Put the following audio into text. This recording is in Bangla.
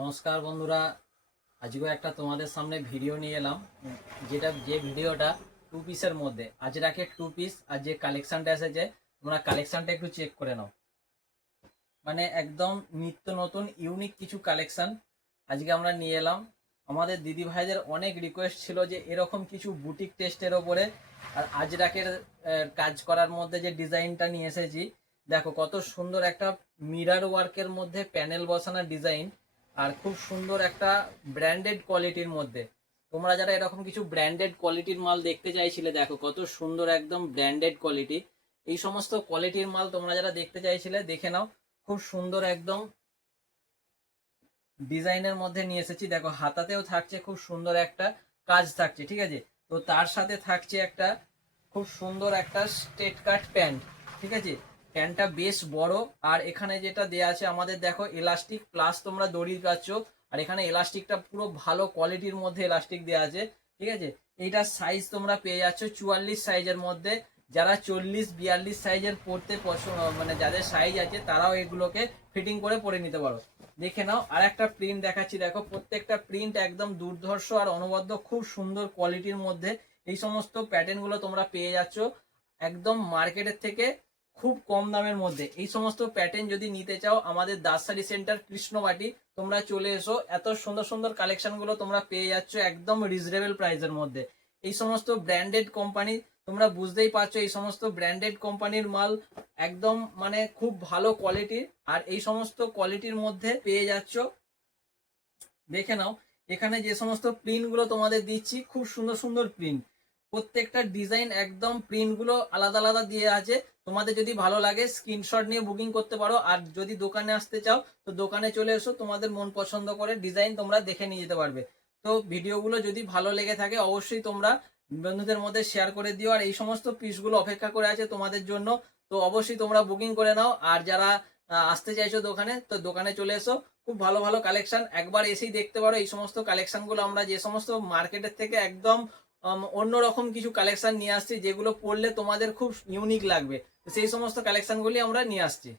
নমস্কার বন্ধুরা, আজকে একটা তোমাদের সামনে ভিডিও নিয়ে এলাম। যে ভিডিওটা টু পিসের মধ্যে। আজরাকের টু পিস আর যে কালেকশনটা এসেছে, তোমরা কালেকশনটা একটু চেক করে নাও। মানে একদম নিত্য নতুন ইউনিক কিছু কালেকশন আজকে আমরা নিয়ে এলাম। আমাদের দিদি ভাইদের অনেক রিকোয়েস্ট ছিল যে এরকম কিছু বুটিক টেস্টের ওপরে আর আজরাকের কাজ করার মধ্যে যে ডিজাইনটা নিয়ে এসেছি। দেখো কত সুন্দর একটা মিরর ওয়ার্কের মধ্যে প্যানেল বসানোর ডিজাইন, আর খুব সুন্দর একটা ব্র্যান্ডেড কোয়ালিটির মধ্যে। তোমরা যারা এরকম কিছু ব্র্যান্ডেড কোয়ালিটির মাল দেখতে চাইছিলে, দেখো কত সুন্দর একদম ব্র্যান্ডেড কোয়ালিটি। এই সমস্ত কোয়ালিটির মাল তোমরা যারা দেখতে চাইছিলে দেখে নাও। খুব সুন্দর একদম ডিজাইনের মধ্যে নিয়ে এসেছি। দেখো হাতাতেও থাকছে খুব সুন্দর একটা কাজ থাকছে, ঠিক আছে। তো তার সাথে থাকছে একটা খুব সুন্দর একটা স্ট্রেট কাট প্যান্ট, ঠিক আছে। প্যান্টটা বেশ বড়, আর এখানে যেটা দেয়া আছে আমাদের, দেখো এলাস্টিক প্লাস তোমরা দড়ি পাচ্ছ। আর এখানে এলাস্টিকটা পুরো ভালো কোয়ালিটির মধ্যে এলাস্টিক দেওয়া আছে, ঠিক আছে। এইটার সাইজ তোমরা পেয়ে যাচ্ছ 44 সাইজের মধ্যে। যারা 40-42 সাইজের পরতে পছন্দ, মানে যাদের সাইজ আছে তারাও এগুলোকে ফিটিং করে পরে নিতে পারো। দেখে নাও। আর একটা প্রিন্ট দেখাচ্ছি, দেখো প্রত্যেকটা প্রিন্ট একদম দুর্ধর্ষ আর অনবদ্য, খুব সুন্দর কোয়ালিটির মধ্যে। এই সমস্ত প্যাটার্ন গুলো তোমরা পেয়ে যাচ্ছ একদম মার্কেটের থেকে খুব কম দামের মধ্যে। এই সমস্ত প্যাটার্ন যদি নিতে চাও, আমাদের দাসসারি সেন্টার কৃষ্ণবাটি তোমরা চলে এসো। এত সুন্দর সুন্দর কালেকশন গুলো তোমরা পেয়ে যাচ্ছ একদম রিজনেবল প্রাইসের মধ্যে। এই সমস্ত ব্র্যান্ডেড কোম্পানি, তোমরা বুঝতেই পারছো এই সমস্ত ব্র্যান্ডেড কোম্পানির মাল একদম মানে খুব ভালো কোয়ালিটির। আর এই সমস্ত কোয়ালিটির মধ্যে পেয়ে যাচ্ছ, দেখে নাও। এখানে যে সমস্ত প্রিন্ট গুলো তোমাদের দিচ্ছি, খুব সুন্দর সুন্দর প্রিন্ট। প্রত্যেকটা ডিজাইন একদম প্রিন্ট গুলো আলাদা আলাদা দিয়ে আছে। তোমাদের যদি ভালো লাগে স্ক্রিনশট নিয়ে বুকিং করতে পারো। আর যদি দোকানে আসতে চাও তো দোকানে চলে এসো, তোমাদের মন পছন্দ করে ডিজাইন তোমরা দেখে নিয়ে যেতে পারবে। তো ভিডিওগুলো যদি ভালো লেগে থাকে অবশ্যই তোমরা বন্ধুদের মধ্যে শেয়ার করে দিও। আর এই সমস্ত পিসগুলো অপেক্ষা করে আছে তোমাদের জন্য, তো অবশ্যই তোমরা বুকিং করে নাও। আর যারা আসতে চাইছো দোকানে, তো দোকানে চলে এসো। খুব ভালো ভালো কালেকশন, একবার এসেই দেখতে পারো। এই সমস্ত কালেকশন গুলো আমরা যে সমস্ত মার্কেটের থেকে একদম অন্যরকম কিছু কালেকশন নিয়ে আসছি, যেগুলো পড়লে তোমাদের খুব ইউনিক লাগবে। সেই সমস্ত কালেকশন গুলি আমরা নিয়ে আসছি।